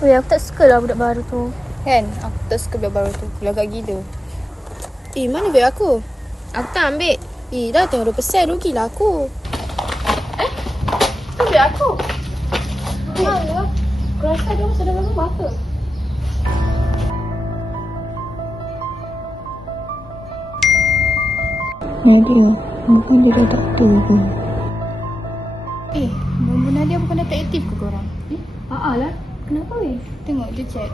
Weh, aku tak suka lah budak baru tu. Kan? Aku tak suka budak baru tu. Kelagak gila. Mana beg aku? Aku tak ambil. Dah tengok 2%. Rugilah aku. Tu beg aku. Mana? Aku rasa dia masuk dalam rumah ke? Nadia, mungkin dia dah tak tahu ke? Nombor Nadia bukan dah tak aktif ke korang? Lah. Kenapa weh? Tengok dia chat.